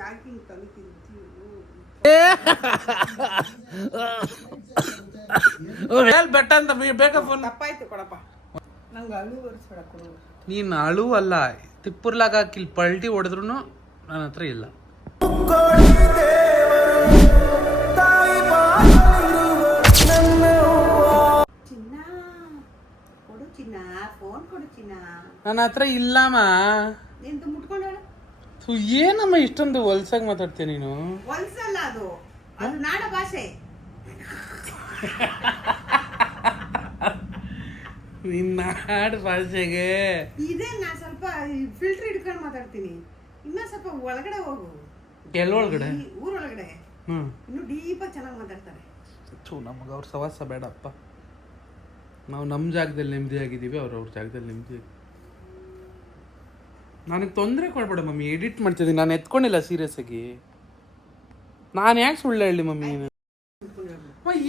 ಯಾಕೆ ಹಿಂಗೆ ತಲೆ ತಿಂತೀವಿ ಬೆಟ್ಟ ಅಂತ ಬೇಗ ಫೋನ್ ತಪ್ಪಾಯ್ತು ಕೊಡಪ್ಪ ನಂಗೆ ಅಳು ಬರ್ಸ್ಬೇಡ ಕೊಡು ನೀನು ಅಳು ಅಲ್ಲ ತಿಪ್ಪುರ್ಲಾಗ ಹಾಕಿ ಪಲ್ಟಿ ಹೊಡೆದ್ರು ನನ್ನ ಹತ್ರ ಇಲ್ಲ ಚಿನ್ನ ಕೊಡು ಚಿನ್ನ ಫೋನ್ ಕೊಡು ಚಿನ್ನ ನನ್ನ ಹತ್ರ ಇಲ್ಲಮ್ಮ ನಿಂತು ಮುಟ್ಕೊಂಡು ಏನಮ್ಮ ಇಷ್ಟೊಂದು ಹೊಲ್ಸಾಗಿ ಮಾತಾಡ್ತೀಯ ನೀನು ಹೊಲ್ಸಲ್ಲ ಅದು ಅದು ನಾಡ ಭಾಷೆ ನಿನ್ನ ನಾಡು ಭಾಷೆಗೆ ಇದೇ ನಾ ಸ್ವಲ್ಪ ಫಿಲ್ಟರ್ ಹಿಡ್ಕೊಂಡು ಮಾತಾಡ್ತೀನಿ ಇನ್ನ ಸ್ವಲ್ಪ ಒಳಗಡೆ ಹೋಗು ಎಲ್ಲೊಳಗಡೆ ಊರೊಳಗಡೆ ಇನ್ನು ಡೀಪಾಗಿ ಚೆನ್ನಾಗಿ ಮಾತಾಡ್ತಾರೆ ನಮಗೆ ಅವ್ರ ಸವಾಸ ಬೇಡಪ್ಪ ನಾವು ನಮ್ಮ ಜಾಗದಲ್ಲಿ ನೆಮ್ಮದಿ ಆಗಿದ್ದೀವಿ ಅವ್ರ ಜಾಗದಲ್ಲಿ ನೆಮ್ಮದಿ ನನಗೆ ತೊಂದರೆ ಕೊಡ್ಬೇಡ ಮಮ್ಮಿ ಎಡಿಟ್ ಮಾಡ್ತಿದ್ದೀನಿ ನಾನು ಎತ್ಕೊಂಡಿಲ್ಲ ಸೀರಿಯಸ್ ಆಗಿ ನಾನು ಯಾಕೆ ಸುಳ್ಳು ಹೇಳಿ ಮಮ್ಮಿ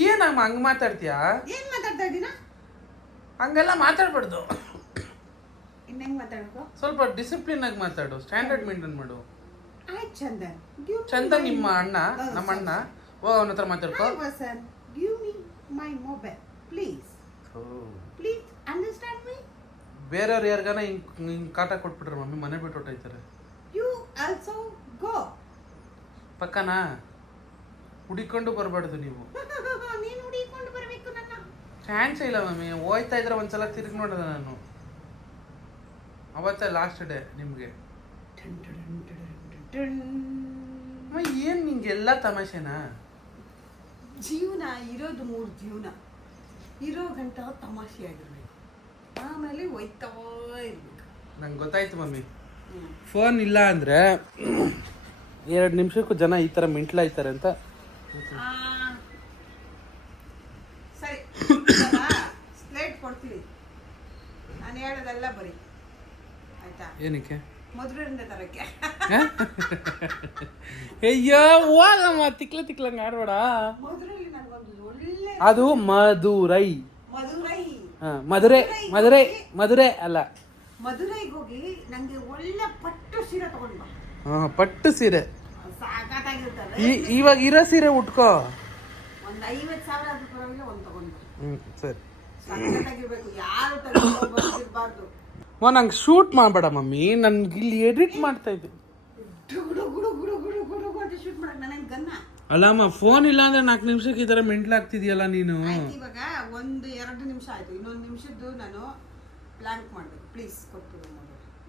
ಏನಮ್ಮ ಹಂಗೆ ಮಾತಾಡ್ತೀಯಾ ಏನ್ ಮಾತಾಡ್ತಾ ಇದ್ದೀನ ಹಂಗೆಲ್ಲ ಮಾತಾಡ್ಬಾರ್ದು ಇನ್ನ ಹೆಂಗ್ ಮಾತಾಡ್ಕೋ ಸ್ವಲ್ಪ ಡಿಸಿಪ್ಲಿನ್ ಆಗಿ ಮಾತಾಡು ಸ್ಟ್ಯಾಂಡರ್ಡ್ ಮೇಂಟೈನ್ ಮಾಡು ಆಯ್ತು ಚಂದನ್ ಚಂದನ್ ನಿಮ್ಮ ಅಣ್ಣ ನಮ್ಮ ಅಣ್ಣ ಓ ಅವನ ಹತ್ರ ಮಾತಾಡ್ಕೋ give me my mobile please please understand me ಬೇರೆಯವ್ರು ಯಾರಿಗಾನ ಹಿಂಗೆ ಕಾಟ ಕೊಟ್ಬಿಟ್ರೆ ಮಮ್ಮಿ ಮನೆ ಬಿಟ್ಟು ಹೊಟ್ಟೋಯ್ತಾರೆ ಯು ಆಲ್ಸೋ ಗೋ ಪಕ್ಕನಾ ಹುಡಿಕೊಂಡು ಬರಬಾರ್ದು ನೀವು ನೀನು ಹುಡಿಕೊಂಡು ಬರಬೇಕು ನನ್ನ ಚಾನ್ಸ್ ಇಲ್ಲ ಮಮ್ಮಿ ಹೋಯ್ತಾ ಇದ್ರೆ ಒಂದ್ಸಲ ತಿರುಗಿ ನೋಡಿದೆ ನಾನು ಅವತ್ತೇ ಲಾಸ್ಟ್ ಡೇ ನಿಮಗೆ ಏನು ನಿಂಗೆಲ್ಲ ತಮಾಷೆನಾ ಜೀವನ ಇರೋದು 3 ಜೀವನ ಇರೋ ಗಂಟ ತಮಾಷೆ ಆಗಿರ್ಬೇಕು ಆಮೇಲೆ ಒಯ್ತಾ ಇರ್ಬೇಕು ನಂಗೆ ಗೊತ್ತಾಯ್ತು ಮಮ್ಮಿ ಫೋನ್ ಇಲ್ಲ ಅಂದರೆ 2 ನಿಮಿಷಕ್ಕೂ ಜನ ಈ ಥರ ಮಿಂಟ್ಲಾಯ್ತಾರೆ ಅಂತ ಸರಿ ಸ್ಲೇಟ್ ಕೊಡ್ತೀವಿ ನಾನು ಹೇಳೋದೆಲ್ಲ ಬರೀ ಆಯ್ತಾ ಏನಕ್ಕೆ ಮಧುರೈಯಿಂದ ತರಕ್ಕೆ ಅಯ್ಯೋ ಹೋಗಮ್ಮ ತಿಕ್ಲಂಗೆ ಆಡ್ಬೇಡ ಮಧುರೈಲಿ ನನಗೊಂದು ಒಳ್ಳೆ ಅದು ಮಧುರೈ ಮಧುರೈ ಮಧುರೆ ಅಲ್ಲ ಮಧುರೈಗೆ ಹೋಗಿ ನಂಗೆ ಒಳ್ಳೆ ಪಟ್ಟು ಸೀರೆ ತಗೊಂಡು ಬಾ. ಪಟ್ಟು ಸೀರೆ ಸಾಕಾಗಿರ್ತದೆ ಇವಾಗ ಇರೋ ಸೀರೆ ಉಟ್ಕೋ ಒಂದು 50,000 ಆದ್ರೂ ಪರವಾಗಿಲ್ಲ ಒಂದು ತಗೊಂಡು ಸರಿ ಸಾಕಾಗಿರ್ಬೇಕು ಯಾರು ತಗೊಂಡಿರ್ಬಾರ್ದು ನಂಗೆ ಶೂಟ್ ಮಾಡಬೇಡ ಮಮ್ಮಿ ನನ್ಗೆ ಇಲ್ಲಿ ಎಡಿಟ್ ಮಾಡ್ತಾ ಇದ್ದೆ ಗುಡು ಗುಡು ಗುಡು ಗುಡು ಗುಡು ಅಂತ ಶೂಟ್ ಮಾಡಕ್ ನನಗೆ ಗನ್ನ ಅಲ್ಲಮ್ಮ ಫೋನ್ ಇಲ್ಲ ಅಂದ್ರೆ 4 ನಿಮಿಷಕ್ಕೆ ಈ ತರ ಮೆಂಟ್ಲಾಗ್ತಿದ್ಯಲ್ಲ ನೀನು ಇವಾಗ 1-2 ನಿಮಿಷ ಆಯ್ತು ಇನ್ನೊಂದು ನಿಮಿಷದ್ದು ನಾನು ಪ್ಲಾಂಕ್ ಮಾಡ್ಬೇಕು ಪ್ಲೀಸ್ ಕೊಟ್ಬಿಡು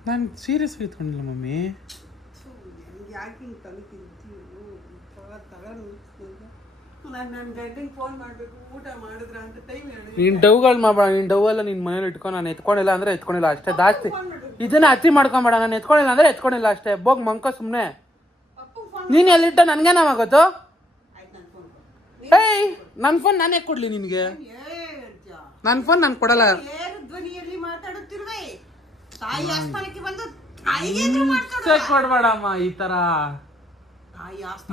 ನಾನು ಸೀರಿಯಸ್ ಇಟ್ಕೊಂಡಿಲ್ಲ ಮಮ್ಮಿ ಯಾಕೆ ಹಿಂಗೆ ತಲೆ ತಿಂತೀವಿ ನನ್ನ ಗಂಟೆಗೆ ಫೋನ್ ಮಾಡಬೇಕು ಊಟ ಮಾಡಿದ್ರ ಅಂತ ಟೈಮ್ ಹೇಳಿ ನೀನು ಡವ್ಗಳು ಮಾಡಬೇಡ ನೀನು ಡವ್ ಎಲ್ಲ ನಿನ್ನ ಮನೇಲಿ ಇಟ್ಕೊಂಡು ನಾನು ಎತ್ಕೊಂಡಿಲ್ಲ ಅಂದ್ರೆ ಎತ್ಕೊಂಡಿಲ್ಲ ಅಷ್ಟೇ ಜಾಸ್ತಿ ಇದನ್ನ ಅತಿ ಮಾಡ್ಕೊಂಬೇಡ ನಾನು ಎತ್ಕೊಂಡಿಲ್ಲ ಅಂದ್ರೆ ಎತ್ಕೊಂಡಿಲ್ಲ ಅಷ್ಟೇ ಬೋಗ್ ಮಂಕೋ ಸುಮ್ಮನೆ ನೀನು ಎಲ್ಲಿಟ್ಟ ನನಗೇನಾಗೋದು ಏಯ್ ನನ್ನ ಫೋನ್ ನಾನೇ ಕೊಡ್ಲಿ ನಿನಗೆ ನನ್ನ ಫೋನ್ ನಾನು ಕೊಡಲ್ಲ ಧ್ವನಿಯಲ್ಲಿ ಮಾತಾಡುತ್ತಿರುವೆ ತಾಯಿ ಆಸ್ಥಾನಕ್ಕೆ ಬಂದು ಕೊಡ್ಬೇಡಮ್ಮ ಈ ತರ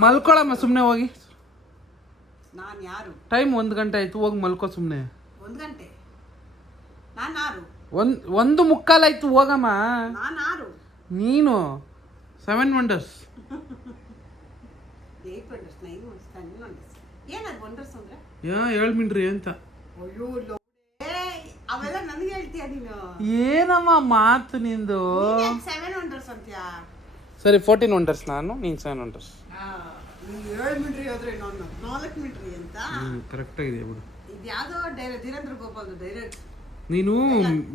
ಮಲ್ಕೊಳಮ್ಮ ಸುಮ್ಮನೆ ಹೋಗಿ ನಾನು ಯಾರು ಟೈಮ್ 1 ಗಂಟೆ ಆಯ್ತು ಹೋಗಿ ಮಲ್ಕೋ ಸುಮ್ಮನೆ 1 ಗಂಟೆ ನಾನು ಯಾರು 1:15 ಆಯ್ತು ಹೋಗಮ್ಮ ನಾನು ಯಾರು ನೀನು 7 ವಂಡರ್ಸ್ 8 ವಂಡರ್ಸ್ 9 ವಂಡರ್ಸ್ 10 ವಂಡರ್ಸ್ ಏನದು ವಂಡರ್ಸ್ ಅಂದ್ರೆ 7 ಮಿಂಡ್ರಿ ಅಂತ ಅಯ್ಯೋ ಅವೆಲ್ಲ ನನಗೆ ಹೇಳ್ತೀಯ ನೀನು ಏನಮ್ಮ ಮಾತು ನಿಂದು 7 ವಂಡರ್ಸ್ ಅಂತ್ಯಾ ಸರಿ 14 ವಂಡರ್ಸ್ ನಾನು ನೀನು 7 ವಂಡರ್ಸ್ ನೀವು 7 ಮಿಂಟ್ರಿ ಹೋದ್ರೆ ನಾನು 4 ಮಿಂಟ್ರಿ ಅಂತ ಕರೆಕ್ಟ್ ಆಗಿದೆ ಬಿಡು ಇದು ಯಾವುದೋ ಧೀರೇಂದ್ರ ಗೋಪಾಲ್ ಡೈರೆಕ್ಟ್ ನೀನು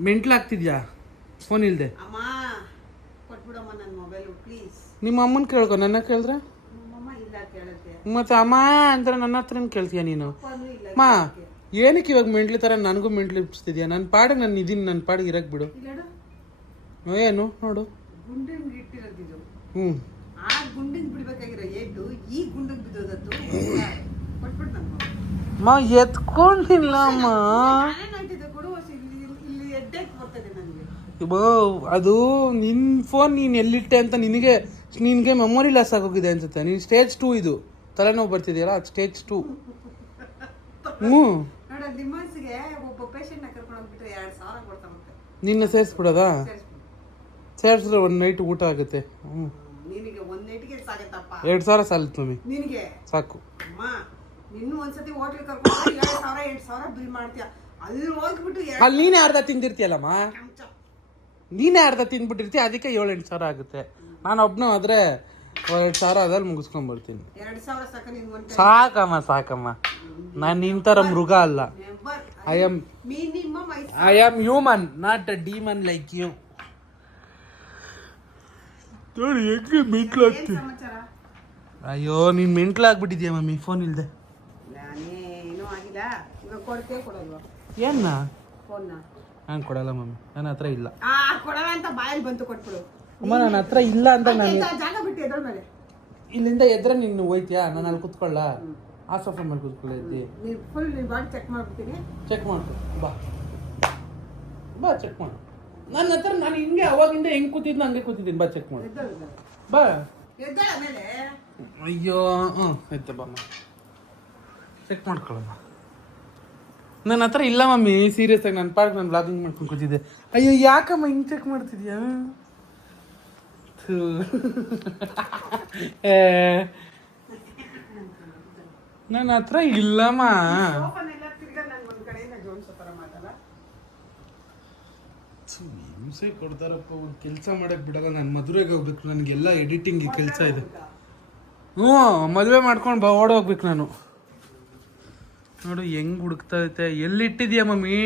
ಮೆಂಟ್ಲಾಗ್ತಿದ್ಯಾ ಫೋನ್ ಇಲ್ದೆ ಅಮ್ಮ ಕೊಟ್ಬಿಡಮ್ಮ ನನ್ನ ಮೊಬೈಲು ಪ್ಲೀಸ್ ನಿಮ್ಮ ಅಮ್ಮನ ಕೇಳ್ಕೊ ನನ್ನ ಕೇಳಿದ್ರೆ ನಮ್ಮಮ್ಮ ಇಲ್ಲ ಕೇಳಕ್ಕೆ ಮತ್ತೆ ಅಮ್ಮ ಅಂತ ನನ್ನ ಹತ್ರನ ಕೇಳ್ತೀಯ ನೀನು ಅಪ್ಪನೂ ಇಲ್ಲ ಅಮ್ಮ ಏನಕ್ಕೆ ಇವಾಗ ಮೆಂಟ್ಲಿ ಥರ ನನಗೂ ಮೆಂಟ್ಲಿ ಇಪ್ಪಿಸ್ತಿದ್ಯಾ ನನ್ನ ಪಾಡಿಗೆ ನಾನು ಇದೀನಿ ನನ್ನ ಪಾಡಿಗೆ ಇರಕ್ಕೆ ಬಿಡು ಏನು ನೋಡು ಗುಂಡಿಗೆ ಇಟ್ಟಿರೋದಿದು ಆ ಗುಂಡಿಗೆ ಬಿಡ್ಬೇಕಾಗಿರೋ ಏಟು ಈ ಗುಂಡಿಗೆ ಬಿದ್ದೋದತ್ತು ಕೊಟ್ಬಿಟ್ಟು ನನ್ನ ಮಾ ಎತ್ಕೊಂಡಿಲ್ಲ ಅಮ್ಮ ನಾನೇನಾಯ್ತಿದ್ದೆ ಕೊಡು ಇಲ್ಲಿ ಎಡ್ಡೆಕ್ ಬರ್ತದೆ ನನಗೆ ಅದು ನಿನ್ನ ಫೋನ್ ನೀನು ಎಲ್ಲಿಟ್ಟೆ ಅಂತ ನಿನಗೆ ಮೆಮೊರಿ ಲಾಸ್ ಆಗೋಗಿದೆ ಅನ್ಸುತ್ತೆ ನೀನು ಸ್ಟೇಜ್ 2 ಇದು ತಲೆನೋವು ಬರ್ತಿದೆಯಲ್ಲ ಸ್ಟೇಜ್ 2 ನೋಡ ದಿಮಾಸಿಗೆ ಒಬ್ಬ ಪೇಷಂಟ್ನ ಕರ್ಕೊಂಡು ಹೋಗ್ಬಿಟ್ರೆ 2,000 ಕೊಡ್ತಾನಂತೆ ನಿನ್ನ ಸೇರಿಸ್ಬಿಡೋದಾ ಸೇರಿಸಿದ್ರೆ 1 ನೈಟ್ ಊಟ ಆಗುತ್ತೆ ನಿನಗೆ 1 ನೆಟ್ಗೆ ಸಾಗತ್ತಪ್ಪ. 2,000 ಸಾಲತ್ತು ಮಮ್ಮಿ, ನಿನಗೆ ಸಾಕು. ಅಮ್ಮ ನಿನ್ನೂ ಒಂದ್ಸತಿ ಹೋಟ್ಲಿಗೆ ಕರ್ಕೊಂಡು 7,000 8,000 ಬಿಲ್ ಮಾಡ್ತೀಯ. ಅಲ್ಲಿ ಹೋಗ್ಬಿಟ್ಟು ಅಲ್ಲಿ ನೀನೇ ಅರ್ಧ ತಿಂದಿರ್ತೀಯಲ್ಲಮ್ಮ, ನೀನೇ ಅರ್ಧ ತಿಂದ್ಬಿಟ್ಟಿರ್ತೀಯ, ಅದಕ್ಕೆ 7-8 ಸಾವಿರ ಆಗುತ್ತೆ. ನಾನು ಒಬ್ನು ಆದ್ರೆ 2,000 ಅದ್ರಲ್ಲಿ ಮುಗಿಸ್ಕೊಂಡ್ಬರ್ತೀನಿ. 2,000 ಸಾಕು ನಿನ್ಗೊಂದು. ಸಾಕಮ್ಮ ನಾನು ನಿನ್ ತರ ಮೃಗ ಅಲ್ಲ. I am minimum human, not a demon like you. ನೋಡಿ ಹೆಂಗೆ ಮೆಂಟ್ಲಾಗ್ತಿ. ಸಮಾಚಾರ? ಅಯ್ಯೋ ನೀನ್ ಮೆಂಟ್ಲಾಗ್ಬಿಟ್ಟಿದ್ಯಾ ಮಮ್ಮಿ ಫೋನ್ ಇಲ್ದೆ. ನಾನೇನೂ ಆಗಿಲ್ಲ. ಇವಾಗ ಕೊಡ್ತೇ ಕೊಡಲ್ವಾ ಏನ್ನ? ಫೋನ್ನ ನಾನು ಕೊಡಲ್ಲ ಮಮ್ಮಿ, ನನ್ನ ಹತ್ರ ಇಲ್ಲ. ಕೊಡಲ್ಲ ಅಂತ ಬಾಯಲ್ಲಿ ಬಂತು ಕೊಟ್ಬಿಡು. ಅಮ್ಮ ನನ್ನ ಹತ್ರ ಇಲ್ಲ ಅಂತ ನಾನು ಜಾಗ ಬಿಟ್ಟು ಎದ್ರ ಮೇಲೆ ಇಲ್ಲಿಂದ ಎದ್ರೆ ನೀನು ಹೋಯ್ತೀಯಾ, ನಾನು ಅಲ್ಲಿ ಕುತ್ಕೊಳ್ಳ, ಆ ಸೋಫಾ ಮೇಲೆ ಕುತ್ಕೊಳ್ಳ ಇದ್ದಿ. ನೀನು ಫುಲ್ ನಿನ್ನ ಬಾಡಿ ಚೆಕ್ ಮಾಡ್ಬಿಡ್ತೀನಿ. ಚೆಕ್ ಮಾಡ್ಕೊ, ಬಾ ಚೆಕ್ ಮಾಡು. ನನ್ನ ಹತ್ರ ನಾನು ಹಿಂಗೆ ಅವಾಗಿಂದ ಹೆಂಗೆ ಕೂತಿದ್ನ ಹಂಗೆ ಕೂತಿದ್ದೀನಿ, ಬಾ ಚೆಕ್ ಮಾಡು ಬಾ. ಎದ್ದಳ ಮೇಲೆ. ಅಯ್ಯೋ ಆಯ್ತು ಬಾ ಚೆಕ್ ಮಾಡ್ಕೊಳ್ಳಮ್ಮ. ನನ್ನ ಹತ್ರ ಇಲ್ಲ ಮಮ್ಮಿ, ಸೀರಿಯಸ್ ಆಗಿ ನನ್ನ ಪಾರ್ಕ್ ನಾನು ಬ್ಲಾಗಿಂಗ್ ಮಾಡ್ಕೊಂಡು ಕೂತಿದ್ದೆ. ಅಯ್ಯೋ ಯಾಕಮ್ಮ ಹಿಂಗೆ ಚೆಕ್ ಮಾಡ್ತಿದ್ಯಾ? ನನ್ನ ಹತ್ರ ಇಲ್ಲಮ್ಮ. ಹಿಂಸೆ ಕೊಡ್ತಾರಪ್ಪ, ಒಂದು ಕೆಲಸ ಮಾಡಕ್ ಬಿಡಲ್ಲ. ನಾನು ಮದುವೆಗೆ ಹೋಗ್ಬೇಕು, ನನಗೆಲ್ಲ ಎಡಿಟಿಂಗ್ ಕೆಲಸ ಇದೆ. ಮದುವೆ ಮಾಡ್ಕೊಂಡು ಓಡೋಗ್ಬೇಕು ನಾನು. ನೋಡು ಹೆಂಗ್ ಹುಡುಕ್ತಾ ಐತೆ. ಎಲ್ಲಿಟ್ಟಿದ್ಯಾ ಮಮ್ಮಿ?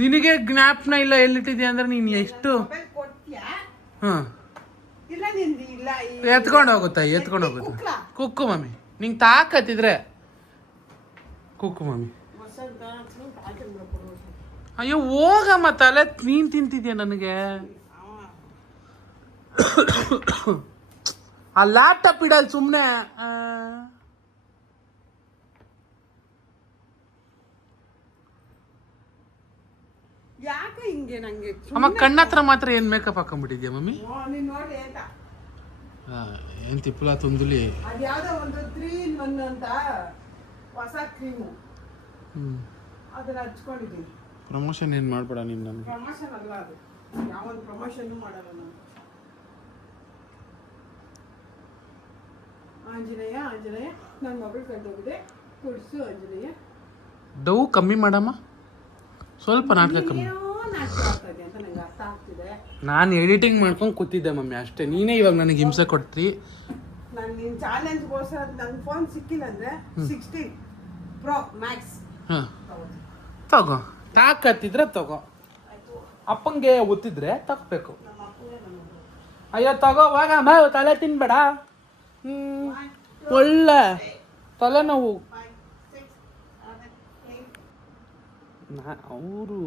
ನಿನಗೆ ಜ್ಞಾಪನ ಇಲ್ಲ ಎಲ್ಲಿಟ್ಟಿದ್ಯಾ ಅಂದ್ರೆ ನೀನು ಎಷ್ಟು ಎತ್ಕೊಂಡು ಹೋಗುತ್ತಾ? ಕುಕ್ಕು ಮಮ್ಮಿ, ನಿಂಗೆ ತಾಕತ್ತಿದ್ರೆ ಕುಕ್ಕು ಮಮ್ಮಿ. ಅಯ್ಯೋ ಹೋಗಮ್ಮ, ತಲೆ ನೀನ್ ತಿಂತಿದ್ಯಾ ನನಗೆ. ಆ ಲ್ಯಾಪ್ಟಾಪ್ ಇಡಲ್ ಸುಮ್ಮನೆ. ಯಾಕೆ ಹಿಂಗೆ ನಂಗೆ ಅಮ್ಮ ಕಣ್ಣ ಹತ್ರ ಮಾತ್ರ ಏನ್ ಮೇಕಪ್ ಹಾಕೊಂಡ್ಬಿಟ್ಟಿದ್ಯಾ ಮಮ್ಮಿ? ನೀನ್ ನೋಡಿ ಅಂತ ಏನ್ ತಿಪ್ಪಲ ತುಂದುಲಿ. ಅದ್ಯಾವುದೋ ಒಂದು 3-in-1 ಅಂತ ಹೊಸ ಕ್ರೀಮು, ಅದನ್ನ ಹಚ್ಕೊಂಡಿದ್ದೀನಿ. ಪ್ರಮೋಷನ್ ಏನ್ ಮಾಡ್ಬೇಡ ನೀನ್. ನನಗೆ ಪ್ರಮೋಷನ್ ಅಲ್ಲ ಅದು, ಯಾವೊಂದು ಪ್ರಮೋಷನ್ ಮಾಡಲ್ಲ ನಾನು. ಆಂಜನೇಯ ನನ್ನ ಮಗಳು ಕಂಡೋಗಿದೆ, ಕುಡ್ಸು ಆಂಜನೇಯ. ಡವ್ ಕಮ್ಮಿ ಮಾಡಮ್ಮ, ಸ್ವಲ್ಪ ನಾಟಕ ಕಮ್ಮಿ. ನಾಟಕ ಆಗ್ತಾ ಇದೆ ಅಂತ ನಂಗೆ ಅರ್ಥ ಆಗ್ತಿದೆ. ನಾನು ಎಡಿಟಿಂಗ್ ಮಾಡ್ಕೊಂಡು ಕೂತಿದ್ದೆ ಮಮ್ಮಿ ಅಷ್ಟೇ. ನೀನೇ ಇವಾಗ ನನಗೆ ಹಿಂಸೆ ಕೊಟ್ರಿ. ನಾನು ನಿನ್ನ ಚಾಲೆಂಜ್ಗೋಸ್ಕರ ನನ್ನ ಫೋನ್ ಸಿಕ್ಕಿಲ್ಲ ಅಂದ್ರೆ 16 Pro Max ತಗೋ. ತಾಕತ್ತಿದ್ರೆ ತಗೋ, ಅಪ್ಪಂಗೆ ಒತ್ತಿದ್ರೆ ತಗೋಬೇಕು. ಅಯ್ಯೋ ತಗೋವಾಗ ತಲೆ ತಿನ್ಬೇಡ. ಒಳ್ಳೆ ತಲೆನೋವು. ಅವರು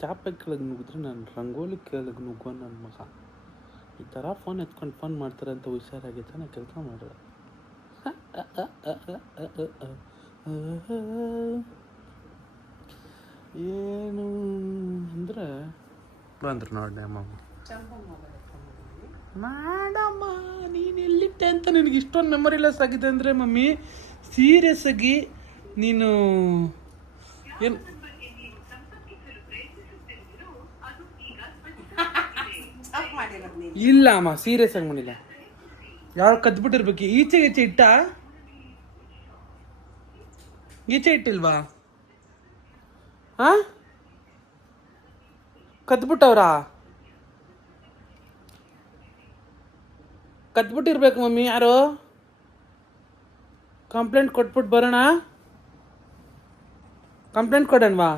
ಚಾಪೆ ಕೆಳಗೆ ನುಗ್ಗಿದ್ರೆ ನಾನು ರಂಗೋಲಿ ಕೆಳಗೆ ನುಗ್ಗೋ ನನ್ನ ಮಗ. ಈ ಥರ ಫೋನ್ ಎತ್ಕೊಂಡು ಫೋನ್ ಮಾಡ್ತಾರೆ ಅಂತ ಹುಷಾರಾಗಿ ತಾನೆ ಕೆಲಸ ಮಾಡಿದೆ. ಏನು ಅಂದರೆ ಬಂದ್ರು ನೋಡಿ ಅಮ್ಮ. ಮಾಡಮ್ಮ ನೀನು ಎಲ್ಲಿಟ್ಟೆ ಅಂತ ನಿನಗೆ ಇಷ್ಟೊಂದು ಮೆಮೊರಿಲೆಸ್ ಆಗಿದೆ ಅಂದರೆ ಮಮ್ಮಿ, ಸೀರಿಯಸ್ ಆಗಿ ನೀನು ಏನು ಇಲ್ಲ ಅಮ್ಮ, ಸೀರಿಯಸ್ ಆಗಿ ಮಾಡಿಲ್ಲ. ಯಾರು ಕದ್ಬಿಟ್ಟಿರ್ಬೇಕು. ಈಚೆ ಇಟ್ಟ, ಈಚೆ ಇಟ್ಟಿಲ್ವಾ? ಕದ್ಬಿಟ್ಟವ್ರಾ? ಕದ್ಬಿಟ್ಟಿರ್ಬೇಕು ಮಮ್ಮಿ. ಯಾರು ಕಂಪ್ಲೇಂಟ್ ಕೊಟ್ಬಿಟ್ಟು ಬರೋಣ? ಕಂಪ್ಲೇಂಟ್ ಕೊಡೋಣವಾ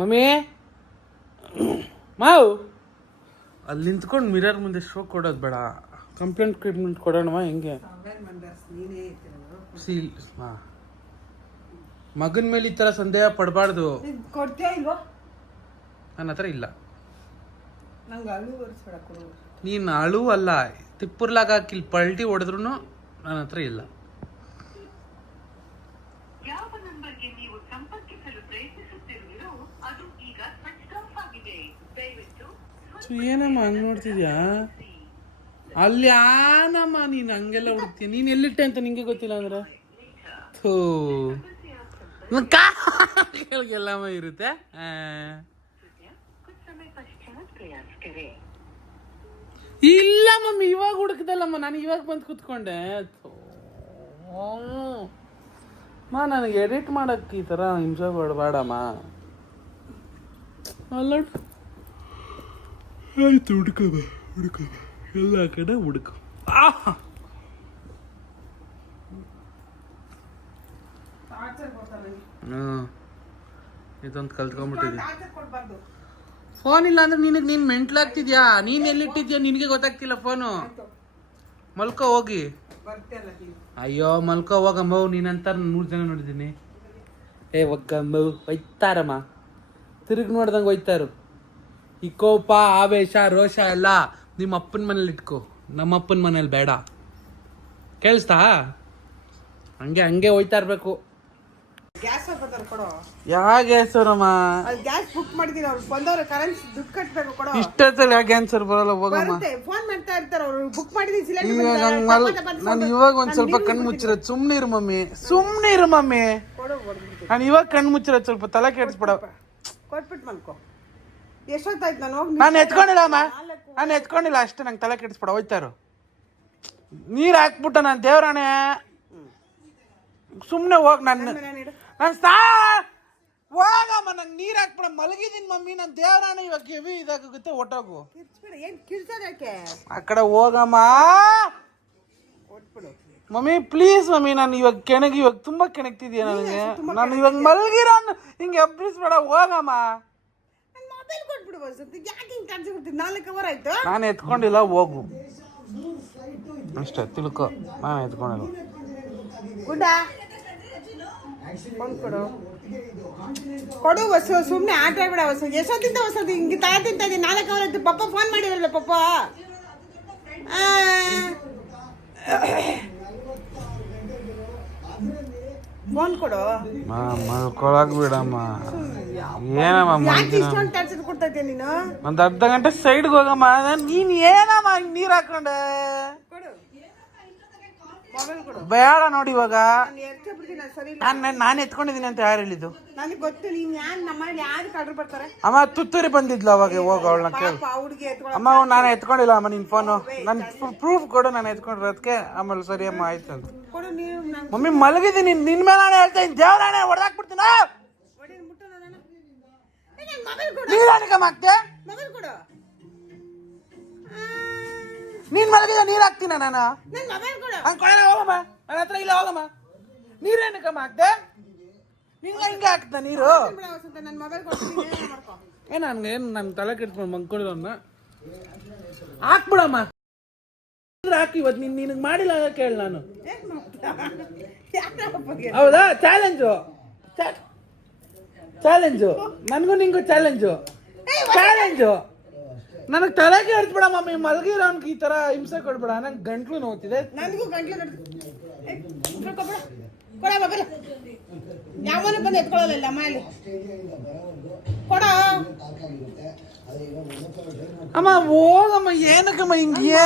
ಮಮ್ಮಿ? ಮಾವು ಅಲ್ಲಿ ನಿಂತ್ಕೊಂಡು ಮಿರರ್ ಮುಂದೆ ಶೋ ಕೊಡೋದು ಬೇಡ. ಕಂಪ್ಲೇಂಟ್ ಕೊಡೋಣವಾ? ಹೆಂಗೆ ಸೀಲ್ ಮಗನ ಮೇಲೆ ಈ ಥರ ಸಂದೇಹ ಪಡಬಾರ್ದು. ಕೊಡ್ತೀಯಾ ಇಲ್ವಾ? ನನ್ನ ಹತ್ರ ಇಲ್ಲ. ನಂಗೆ ಅಳು ಬರ್ಸ್ಬೇಡ, ಕೊಡು. ನೀನು ಅಳು ಅಲ್ಲ, ತಿಪ್ಪುರ್ಲಾಗ ಹಾಕಿ ಪಲ್ಟಿ ಹೊಡೆದ್ರು ನನ್ನ ಹತ್ರ ಇಲ್ಲ. ಏನಮ್ಮ ಹಂಗೆ ನೋಡ್ತಿದ್ಯಾ? ಅಲ್ಲಿ ಆನಮ್ಮ ನೀನು ಹಂಗೆಲ್ಲ ಹುಡುಕ್ತೀಯ. ನೀನು ಎಲ್ಲಿಟ್ಟೆ ಅಂತ ನಿಂಗೆ ಗೊತ್ತಿಲ್ಲ ಅಂದ್ರೆ ಥೂ ಎಲ್ಲಮ್ಮ ಇರುತ್ತೆ. ಇಲ್ಲ ಮಮ್ಮಿ ಇವಾಗ ಹುಡುಕ್ದಲ್ಲಮ್ಮ, ನಾನು ಇವಾಗ ಬಂದು ಕೂತ್ಕೊಂಡೆ. ಮಾ ನನಗೆ ಎಡಿಟ್ ಮಾಡಕ್ಕೆ ಈ ಥರ ಹಿಂಸೆ ಬೇಡಮ್ಮ. ಅಲ್ಲ ಆಯ್ತು, ಹುಡುಕಮ್ಮ ಎಲ್ಲ ಕಡೆ ಹುಡುಕು. ಇದೊಂದು ಕಲ್ತ್ಕೊಂಡ್ಬಿಟ್ಟಿದ್ದೆ. ಫೋನ್ ಇಲ್ಲ ಅಂದ್ರೆ ನೀನು ಮೆಂಟ್ಲಾಗ್ತಿದ್ಯಾ? ನೀನು ಎಲ್ಲಿಟ್ಟಿದ್ಯಾ ನಿನಗೆ ಗೊತ್ತಾಗ್ತಿಲ್ಲ ಫೋನು. ಮಲ್ಕೋ ಹೋಗಿ. ಅಯ್ಯೋ ಮಲ್ಕೋ ಹೋಗಮ್ಮ, ನೀನಂತ 100 ಜನ ನೋಡಿದ್ದೀನಿ. ಒಗ್ಗಮ್ಮ ಒಯ್ತಾರಮ್ಮ, ತಿರುಗಿ ನೋಡ್ದಂಗೆ ಒಯ್ತಾರು. ಈ ಕೋಪ ಆವೇಶ ರೋಷ ಎಲ್ಲ ನಿಮ್ಮ ಅಪ್ಪನ ಮನೇಲಿ ಇಟ್ಕೋ, ನಮ್ಮ ಅಪ್ಪನ ಮನೇಲಿ ಬೇಡ. ಕೇಳಿಸ್ತಾ? ಹಂಗೆ ಹೋಯ್ತಾ ಇರ್ಬೇಕು. ಗ್ಯಾಸ್ ಕೊಡೋ. ಯಾವ ಗ್ಯಾಸರಮ್ಮ? ಗ್ಯಾಸ್ ಬುಕ್ ಮಾಡಿದೀನಿ, ಅವ್ರು ಬಂದವ್ರೆ, ಕರೆನ್ಸಿ ದುಡ್ಡು ಕಟ್ಬೇಕು ಕೊಡೋ. ಇಷ್ಟೊತ್ತಲ್ಲಿ ಯಾವ ಗ್ಯಾನ್ಸರ್ ಬರಲ್ಲ, ಹೋಗಮ್ಮ. ಫೋನ್ ಮಾಡ್ತಾ ಇರ್ತಾರೆ ಅವ್ರು, ಬುಕ್ ಮಾಡಿದೀನಿ ಸಿಲಿಂಡರ್. ನಾನು ಇವಾಗ ಒಂದ್ ಸ್ವಲ್ಪ ಕಣ್ಣು ಮುಚ್ಚಿರೋದು. ಸುಮ್ನೆ ಇರು ಮಮ್ಮಿ. ನಾನು ಇವಾಗ ಕಣ್ಣು ಮುಚ್ಚಿರೋದು, ಸ್ವಲ್ಪ ತಲೆ ಕೆಡಿಸ್ಬಿಡ. ಕೊಟ್ಬಿಟ್ಟು ಮಲ್ಕೋ. ಎಷ್ಟೊತ್ತಾಯ್ತು ನಾನು ಹೋಗಿ? ನಾನು ಎತ್ಕೊಂಡಿಲ್ಲ ಅಮ್ಮ, ನಾನು ಎತ್ಕೊಂಡಿಲ್ಲ ಅಷ್ಟೇ. ನಂಗೆ ತಲೆ ಕೆಡಿಸ್ಬಿಡ, ಹೋಯ್ತಾರು. ನೀರು ಹಾಕ್ಬಿಟ್ಟ ನಾನು ದೇವ್ರಾಣೆ. ಸುಮ್ಮನೆ ಹೋಗಿ ನಾನು ಹೋಗಮ್ಮ, ನಂಗೆ ನೀರು ಹಾಕ್ಬಿಡ. ಮಲಗಿದ್ದೀನಿ ಮಮ್ಮಿ, ನಾನು ದೇವ್ರಾಣೆ. ಇವಾಗ ಹೆವಿ ಇದಾಗುತ್ತೆ, ಒಟ್ಟೋಗು. ಆ ಕಡೆ ಹೋಗಮ್ಮ. ಮಮ್ಮಿ ಪ್ಲೀಸ್ ಮಮ್ಮಿ, ನಾನು ಇವಾಗ ತುಂಬಾ ಕೆಣಕ್ತಿದ್ಯಾ ನನಗೆ. ನಾನು ಇವಾಗ ಮಲಗಿರೋ ಹಿಂಗೆ ಎಬ್ಬಿಸ್ಬೇಡ, ಹೋಗಮ್ಮ. ನಾನು ಎತ್ಕೊಂಡಿಲ್ಲ, ಹೋಗು ಅಷ್ಟೇ, ತಿಳ್ಕೊ. ನಾನು ಎತ್ಕೊಂಡಿಲ್ಲ. ಕೊಡು ಬಸ್ಸು, ಸುಮ್ಮನೆ ಆಟ ಆಡ್ಬೇಡ ಬಸ್ಸು. ಎಷ್ಟೊತ್ತಿಂದ ಹೊಸದು ಹಿಂಗೆ ತಲೆ ತಿಂತ ಇದ್ದೀನಿ. 4 ಅವರ್ ಆಯ್ತು. ಪಪ್ಪ ಫೋನ್ ಮಾಡಿರಲ್ಲ ಪಪ್ಪ. ಫೋನ್ ಕೊಡು. ಮಲ್ಕೊಳಕ್ ಬಿಡಮ್ಮ. ಏನಮ್ಮ ಇಷ್ಟೊಂದು ಟಾರ್ಚರ್ ಕೊಡ್ತಾ ಇದ್ದೆ ನೀನು? ಒಂದ್ ಅರ್ಧ ಗಂಟೆ ಸೈಡ್ಗೆ ಹೋಗಮ್ಮ. ನೀನ್ ಏನಮ್ಮ ಹಿಂಗ್ ನೀರ್ ಹಾಕೊಂಡೆ? ಬೇಡ ನೋಡಿ ಇವಾಗ. ನಾನು ಎತ್ಕೊಂಡಿದ್ದೀನಿ ಅಂತ ಯಾರು ಹೇಳಿದ್ದು? ನನಗೆ ಗೊತ್ತು. ನೀನ್ ನಮ್ಮಲ್ಲಿ ಯಾರು ಕಡ್ರು ಬರ್ತಾರೆ? ಅಮ್ಮ ತುತ್ತೂರಿ ಬಂದಿದ್ಲು ಅವಾಗ, ಹೋಗ ಅವಳನ್ನ ಕೇಳಿ. ಅಮ್ಮ ನಾನು ಎತ್ಕೊಂಡಿಲ್ಲ ಅಮ್ಮ ನಿನ್ ಫೋನು. ನನ್ ಪ್ರೂಫ್ ಕೊಡು, ನಾನು ಎತ್ಕೊಂಡಿರೋದಕ್ಕೆ. ಆಮೇಲೆ ಸರಿ ಅಮ್ಮ ಆಯ್ತು ಅಂತ. ಮಮ್ಮಿ ಮಲಗಿದ್ದೀನಿ, ನಿನ್ ಮೇಲೆ ನಾನು ಹೇಳ್ತಾ ಇದ್ದೀನಿ. ದೇವರಾಣೆ ಹೊಡೆದಾಕ್ಬಿಡ್ತೀನಿ. ನೀರಾಣಿಕಮ್ಮ ಆಗ್ತೆ? ನೀನ್ ಮಲಗಿದ ನೀರ್ ಹಾಕ್ತೀನ ನಾನು? ಕೊಡಲ್ಲ, ಹೋಗಮ್ಮ. ನನ್ನ ಹತ್ರ ಇಲ್ಲ, ಹೋಗಮ್ಮ. ನೀರೇನಕ್ಕಮ್ಮ ಹಾಕ್ದೆ? ನಿಂಗೆ ಹಿಂಗೆ ಹಾಕ್ತ ನೀರು? ನನ್ಗೆ ನನ್ ತಲೆ ಕೆಡ್ಸ್ಕೊಂಡು ಮಂಕೊಂಡಿರೋನ್ನ ಹಾಕ್ಬಿಡಮ್ಮ. ಹಾಕಿ ಇವತ್ತು ನಿನಗೆ ಮಾಡಿಲ್ಲ ಕೇಳಿ ನಾನು. ಹೌದಾ? ಚಾಲೆಂಜು ನನಗೂ ನಿಂಗೂ ಚಾಲೆಂಜು. ನನಗೆ ತಲೆ ಕೆಡ್ಸ್ಬಿಡ ಮಮ್ಮಿ. ಮಲಗಿರೋನ್ಗೆ ಈ ತರ ಹಿಂಸೆ ಕೊಡ್ಬೇಡ. ನಂಗೆ ಗಂಟ್ಲು ನೋವ್ತಿದೆ. ನನಗೂ ಗಂಟ್ಲು ಯಾವನು ಬಂದು ಎತ್ಕೊಳ್ಳಲ್ಲ ಮೇಲೆ ಕೊಡ. ಅಮ್ಮ ಹೋಗಮ್ಮ. ಏನಕ್ಕಮ್ಮ ಹಿಂಗೆ?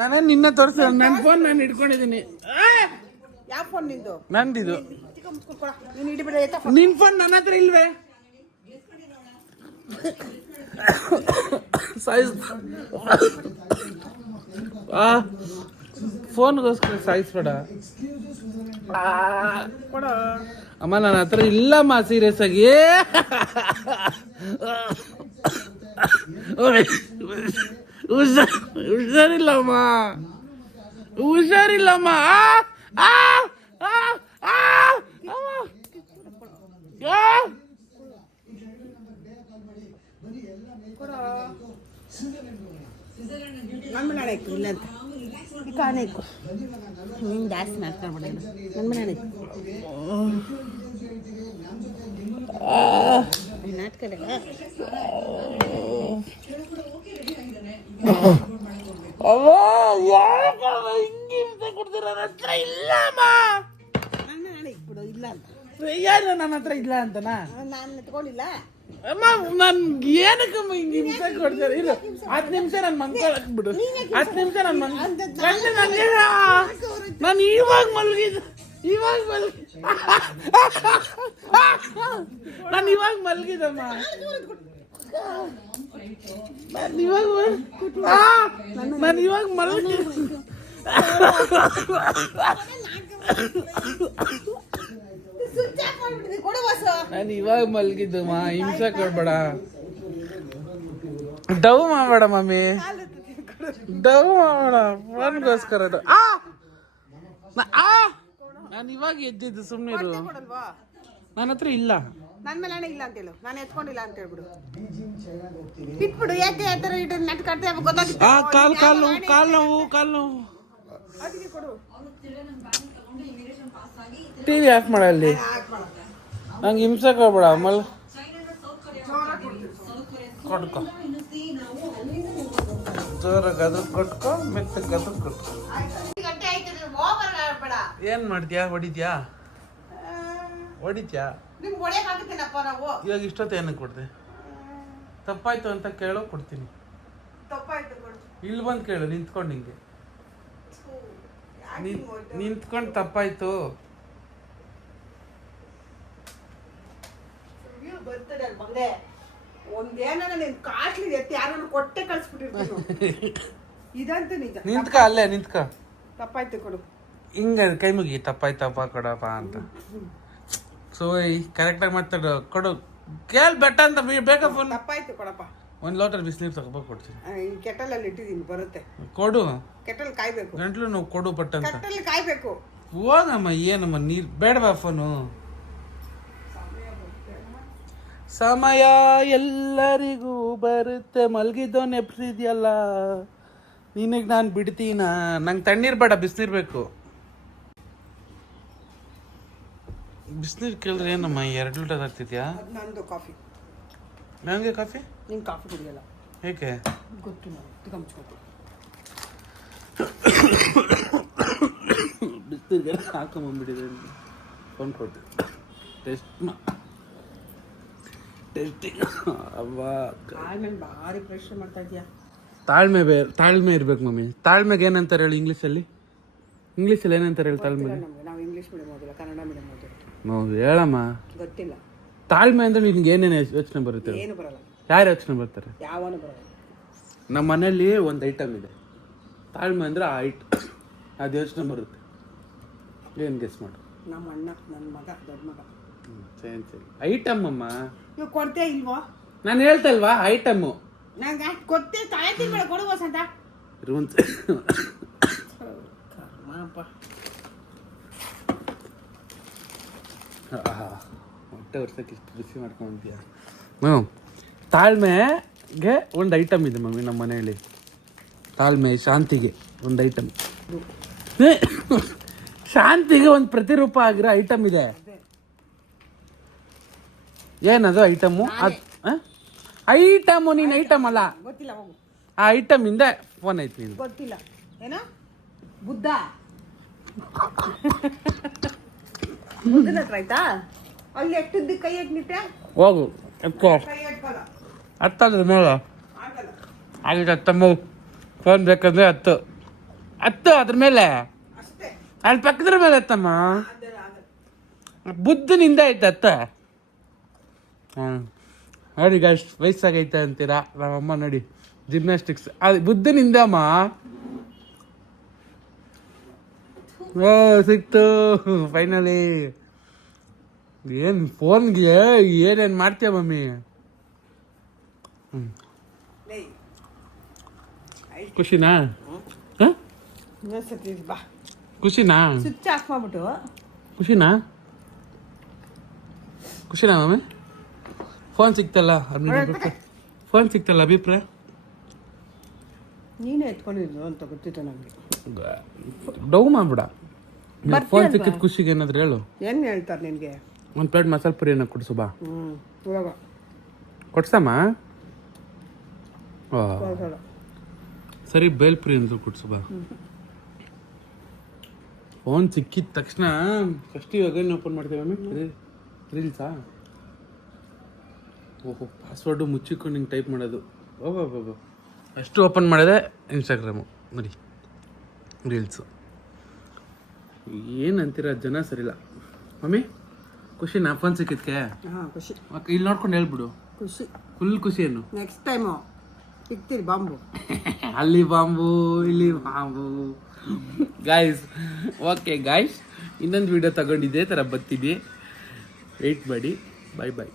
ನಾನೇ ನಿನ್ನೆ ತೋರಿಸ. ನನ್ನ ಫೋನ್ ನಾನು ಹಿಡ್ಕೊಂಡಿದ್ದೀನಿ. ಯಾವ ಫೋನ್ ನಿಂದು? ನಂದಿದು. ನಿನ್ ಫೋನ್ ನನ್ನ ಹತ್ರ ಇಲ್ವೇ? ಫೋನ್ಗೋಸ್ಕರ ಸಾಯಿಸ್ಬೇಡ ಅಮ್ಮ. ನನ್ನ ಹತ್ರ ಇಲ್ಲಮ್ಮ, ಸೀರಿಯಸ್ ಆಗಿ. ಹುಷಾರಿಲ್ಲಮ್ಮ. ಇಲ್ಲ ಅಂತ ಈ ಕಾರಣ ಇತ್ತು. ನೀನು ಜಾಸ್ತಿ ಮಾಡ್ಕೊಂಡ್ಬಿಡ. ನನ್ನ ಮನೆ ನಾಟಕ ಕೊಡ್ತೀರ? ನನ್ನ ಹತ್ರ ಇಲ್ಲಮ್ಮ. ಇಕ್ಬಿಡು. ಇಲ್ಲ ಅಂತ ಯಾರು ನನ್ನ ಹತ್ರ ಇಲ್ಲ ಅಂತನಾ? ನಾನು ಎತ್ಕೊಂಡಿಲ್ಲ ಅಮ್ಮ. ನನ್ಗೆ ಏನಕ್ಕಮ್ಮ ಹಿಂಗೆ ಹಿಂಸೆ ಕೊಡ್ತಾರೆ? ಇಲ್ಲ 10 ನಿಮಿಷ ನಾನು ಮಂಕೋಳಕ್ ಬಿಡು. 10 ನಿಮಿಷ ನಾನು ಇವಾಗ ಮಲಗಿದ್ದು. ನಾನು ಇವಾಗ ಮಲಗಿದಮ್ಮ. ನಾನು ಇವಾಗ ಮಲಗಿ ನಾನು ಇವಾಗ ಮಲಗಿದ್ದು ಮಾ ಹಿಂಸೆ ಕೊಡ್ಬೇಡ ಡವ್ ಮಾಡಬೇಡ ಮಮ್ಮಿ ಡವ್ ಮಾಡಬೇಡ ಫೋನ್ಗೋಸ್ಕರ ನಾನು ಇವಾಗ ಎದ್ದಿದ್ದು ಸುಮ್ಮನೆ ಇರು ನನ್ನ ಹತ್ರ ಇಲ್ಲ ನನ್ನ ಮೇಲೆ ಹಣ ಇಲ್ಲ ಅಂತ ಹೇಳು ನಾನು ಎತ್ಕೊಂಡಿಲ್ಲ ಅಂತ ಹೇಳ್ಬಿಡು ಬಿಟ್ಬಿಡು ಯಾಕೆ ಆ ಥರ ಇಟ್ಟು ನೆಟ್ ಕಟ್ತೆ ಗೊತ್ತಾಗುತ್ತೆ ಕಾಲ್ ನೋವು ಅದಕ್ಕೆ ಕೊಡು ಟಿವಿ ಆಫ್ ಮಾಡಲ್ಲಿ ನಂಗೆ ಹಿಂಸೆ ಕೊಡ್ಬೇಡ ಆಮೇಲೆ ಕೊಡ್ಕೊ ಜೋರಾಗಿ ಅದ್ರ ಕೊಟ್ಕೊ ಮೆತ್ತಗೆ ಅದ್ರ ಕೊಟ್ಕೊ ಏನ್ ಮಾಡ್ತೀಯಾ ಹೊಡಿತ್ಯಾ ನಿಮ್ಗೆ ಹೊಡೆಯಕ್ಕಾಗುತ್ತೇನಪ್ಪ ನಾವು ಇವಾಗ ಇಷ್ಟೊತ್ತು ಏನಕ್ಕೆ ಕೊಡ್ದೆ ತಪ್ಪಾಯ್ತು ಅಂತ ಕೇಳೋ ಕೊಡ್ತೀನಿ ತಪ್ಪಾಯ್ತು ಕೊಡು ಇಲ್ಲಿ ಬಂದು ಕೇಳು ನಿಂತ್ಕೊಂಡು ಹಿಂಗೆ ನಿಂತ್ಕೊಂಡು ತಪ್ಪಾಯ್ತು ಬರ್ತದೆ ಅಲ್ಲಿ ಬಂದೆ ಒಂದೇನ ನೀನ್ ಕಾಟ್ಲಿ ಎತ್ತಿ ಯಾರನ್ನು ಕೊಟ್ಟೆ ಕಳ್ಸ್ಬಿಟ್ಟಿರ್ತೀನಿ ಇದಂತೂ ನಿಜ ನಿಂತ್ಕ ಅಲ್ಲೇ ನಿಂತ್ಕ ತಪ್ಪಾಯ್ತು ಕೊಡು ಹಿಂಗ ಕೈ ಮುಗಿ ತಪ್ಪಾಯ್ತಪ್ಪ ಕೊಡಪ್ಪ ಅಂತ ಸೊ ಕರೆಕ್ಟಾಗಿ ಮಾತಾಡು ಕೊಡು ಕೇಳ್ ಬೆಟ್ಟ ಅಂತ ಬೇಕಾ ಫೋನ್ ತಪ್ಪಾಯ್ತು ಕೊಡಪ್ಪ ಒಂದು ಲೋಟರ್ ಬಿಸಿನೀರು ತಗೋಬ ಕೊಡ್ತೀನಿ ಈ ಕೆಟಲಲ್ಲಿ ಇಟ್ಟಿದ್ದೀನಿ ಬರುತ್ತೆ ಕೊಡು ಕೆಟಲ್ ಕಾಯ್ಬೇಕು ಗಂಟ್ಲು ನಾವು ಕೊಡು ಪಟ್ಟ ಅಂತ ಕೆಟಲ್ ಕಾಯ್ಬೇಕು ಹೋಗಮ್ಮ ಏನಮ್ಮ ನೀರು ಬೇಡವಾ ಫೋನು ಸಮಯ ಎಲ್ಲರಿಗೂ ಬರುತ್ತೆ ಮಲಗಿದ್ದೋ ನೆಪ್ಸಿದ್ಯಲ್ಲ ನಿನಗೆ ನಾನು ಬಿಡ್ತೀನ ನಂಗೆ ತಣ್ಣೀರು ಬೇಡ ಬಿಸಿನೀರು ಬೇಕು ಬಿಸಿನೀರು ಕೇಳಿದ್ರೆ ಏನಮ್ಮ 2 ಲೀಟರ್ ಆಗ್ತಿದ್ಯಾ ನಂದು ಕಾಫಿ ನನಗೆ ಕಾಫಿ ನೀನು ಕಾಫಿ ಕುಡಿಯಲ್ಲ ಏಕೆ ಗೊತ್ತು ನಾನು ತಿಗಮ್ಸ್ಕೊತೀನಿ ಬಿಸಿನೀರಿಗೆ ಹಾಕೊಂಬಂದ್ಬಿಟ್ಟಿದೆ ಫೋನ್ ಕೊಡ್ತೀನಿ ಟೆಸ್ಟಿಂಗ್ ಅವ್ವ ಆಮೇಲೆ ಭಾರಿ ಪ್ರೆಷರ್ ಮಾಡ್ತಾ ಇದೆಯಾ ತಾಳ್ಮೆ ಇರ್ಬೇಕು ಮಮ್ಮಿ ತಾಳ್ಮೆಗೆ ಏನಂತಾರೆ ಹೇಳಿ ಇಂಗ್ಲೀಷಲ್ಲಿ ಏನಂತಾರೆ ಹೇಳಿ ತಾಳ್ಮೆಗೆ ನಮ್ಗೆ ನಾವು ಇಂಗ್ಲೀಷ್ ಮೀಡಿಯಂ ಓದಿಲ್ಲ ಕನ್ನಡ ಮೀಡಿಯಂ ಓದಿಲ್ಲ ನಾವು ಹೇಳಮ್ಮ ಗೊತ್ತಿಲ್ಲ ತಾಳ್ಮೆ ಅಂದ್ರೆ ನಿನ್ಗೆ ಏನೇನು ಯೋಚನೆ ಬರುತ್ತೆ ಏನು ಬರಲ್ಲ ಯಾರು ಯೋಚನೆ ಬರ್ತಾರೆ ಯಾವನು ಬರಲ್ಲ ನಮ್ಮ ಮನೇಲಿ ಒಂದು ಐಟಮ್ ಇದೆ ತಾಳ್ಮೆ ಅಂದ್ರೆ ಆ ಅದು ಯೋಚನೆ ಬರುತ್ತೆ ಏನು ಗೆಸ್ ಮಾಡು ನಮ್ಮ ಅಣ್ಣ ನನ್ನ ಮಗ ದೊಡ್ಡ ಮಗ ಸರಿ ಐಟಮ್ ಅಮ್ಮ ನೀವು ಕೊಡ್ತೇ ಇಲ್ವೋ ನಾನು ಹೇಳ್ತಾ ಇಲ್ವಾ ಐಟಮ್ಮು ನಂಗೆ ಕೊಡ್ತೇ ತಾಳೆ ತಿನ್ಬೇಡ ಕೊಡು ವಸಂತ ಇರುವಂತ ಕರ್ಮಪ್ಪ ಹೊಟ್ಟೆ ವರ್ಷಕ್ಕೆ ಇಷ್ಟು ಬಿಸಿ ಮಾಡ್ಕೊಂಡಿದ್ಯಾ ತಾಳ್ಮೆಗೆ ಒಂದು ಐಟಮ್ ಇದೆ ಮಮ್ಮಿ ನಮ್ಮ ಮನೆಯಲ್ಲಿ ತಾಳ್ಮೆ ಶಾಂತಿಗೆ ಒಂದು ಐಟಮ್ ಶಾಂತಿಗೆ ಒಂದು ಪ್ರತಿರೂಪ ಆಗಿರೋ ಐಟಮ್ ಇದೆ ಏನದು ಐಟಮು ಐಟಮು ನೀನು ಐಟಮ್ ಅಲ್ಲ ಗೊತ್ತಿಲ್ಲ ಹೋಗು ಆ ಐಟಮ್ ಇಂದ ಫೋನ್ ಐತಿ ನೀನು ಗೊತ್ತಿಲ್ಲ ಏನೋ ಬುದ್ಧ ಬುದ್ಧನ ಹತ್ರ ಆಯ್ತಾ ಅಲ್ಲಿ ಎಟ್ಟಿದ್ದ ಕೈ ಎಟ್ಟಿಟ್ಟೆ ಹೋಗು ಎತ್ಕೋ ಕೈ ಎಟ್ಕಲ್ಲ ಹತ್ತದ್ರ ಮೇಲೆ ಆಗಲ್ಲ ಆಗಿದೆ ಹತ್ತಮ್ಮ ಫೋನ್ ಬೇಕಂದ್ರೆ ಹತ್ತು ಅದ್ರ ಮೇಲೆ ಅಷ್ಟೇ ಅಲ್ಲಿ ಪಕ್ಕದ್ರ ಮೇಲೆ ಹತ್ತಮ್ಮ ಅದೆಲ್ಲ ಆಗಲ್ಲ ಬುದ್ಧನಿಂದ ಐತೆ ಹತ್ತ ನೋಡಿ ಗಾಯ್ಸ್ ವಯಸ್ಸಾಗೈತೆ ಅಂತೀರಾ ನಮ್ಮಮ್ಮ ನೋಡಿ ಜಿಮ್ನಾಸ್ಟಿಕ್ಸ್ ಅದು ಬುದ್ಧನಿಂದ ಅಮ್ಮ ಓ ಸಿಕ್ತು ಫೈನಲಿ ಏನು ಫೋನ್ಗೆ ಏನೇನು ಮಾಡ್ತೀಯ ಮಮ್ಮಿ ಖುಷಿನಾ ಹಾಂ ಬಾ ಖುಷಿನಾ ಸ್ವಿಚ್ ಆಫ್ ಮಾಡ್ಬಿಟ್ಟು ಖುಷಿನಾ ಮಮ್ಮಿ ಫೋನ್ ಸಿಕ್ತಲ್ಲ ಫೋನ್ ಸಿಕ್ತಲ್ಲ ಅಭಿಪ್ರಾಯ ನೀನೇ ಎತ್ಕೊಂಡಿದ್ದು ಅಂತ ಗೊತ್ತಿತ್ತು ನನಗೆ ಡೌ ಮಾಡ್ಬಿಡ ಫೋನ್ ಸಿಕ್ಕಿದ ಖುಷಿಗೆ ಏನಾದ್ರು ಹೇಳು ಏನು ಹೇಳ್ತಾರೆ ನಿನಗೆ ಒಂದು ಪ್ಲೇಟ್ ಮಸಾಲೆ ಪುರಿ ಏನೋ ಕೊಡಿಸು ಬಾ ಇವಾಗ ಕೊಡ್ಸಮ್ಮ ಕೊಡ್ಸಲ್ಲ. ಸರಿ ಬೇಲ್ಪುರಿ ಅಂತ ಕೊಡ್ಸು ಬಾ ಫೋನ್ ಸಿಕ್ಕಿದ ತಕ್ಷಣ ಫಸ್ಟ್ ಇವಾಗ ಏನು ಓಪನ್ ಮಾಡ್ತೀವಿ ಮಮ್ಮಿ ರೀಲ್ಸಾ ಓಹೋ ಪಾಸ್ವರ್ಡು ಮುಚ್ಚಿಕೊಂಡು ಹಿಂಗೆ ಟೈಪ್ ಮಾಡೋದು ಓಹೋ ಬಾಬಾ ಅಷ್ಟು ಓಪನ್ ಮಾಡಿದೆ ಇನ್ಸ್ಟಾಗ್ರಾಮು ನೋಡಿ ರೀಲ್ಸು ಏನಂತೀರ ಜನ ಸರಿಲ್ಲ ಮಮ್ಮಿ ಖುಷಿನಾ ಫೋನ್ ಸಿಕ್ಕಿದ್ಕೆ ಹಾಂ ಖುಷಿ ಇಲ್ಲಿ ನೋಡ್ಕೊಂಡು ಹೇಳ್ಬಿಡು ಖುಷಿ. ಫುಲ್ ಖುಷಿಯನ್ನು. ನೆಕ್ಸ್ಟ್ ಟೈಮು ಸಿಗ್ತೀರಿ ಬಾಂಬು. ಅಲ್ಲಿ ಬಾಂಬು ಇಲ್ಲಿ ಬಾಂಬು. ಗಾಯ್ಸ್ ಓಕೆ ಗಾಯ್ಸ್, ಇನ್ನೊಂದು ವಿಡಿಯೋ ತಗೊಂಡಿದ್ದೆ ಥರ ಬರ್ತೀನಿ, ವೆಯ್ಟ್ ಮಾಡಿ. ಬಾಯ್ ಬಾಯ್.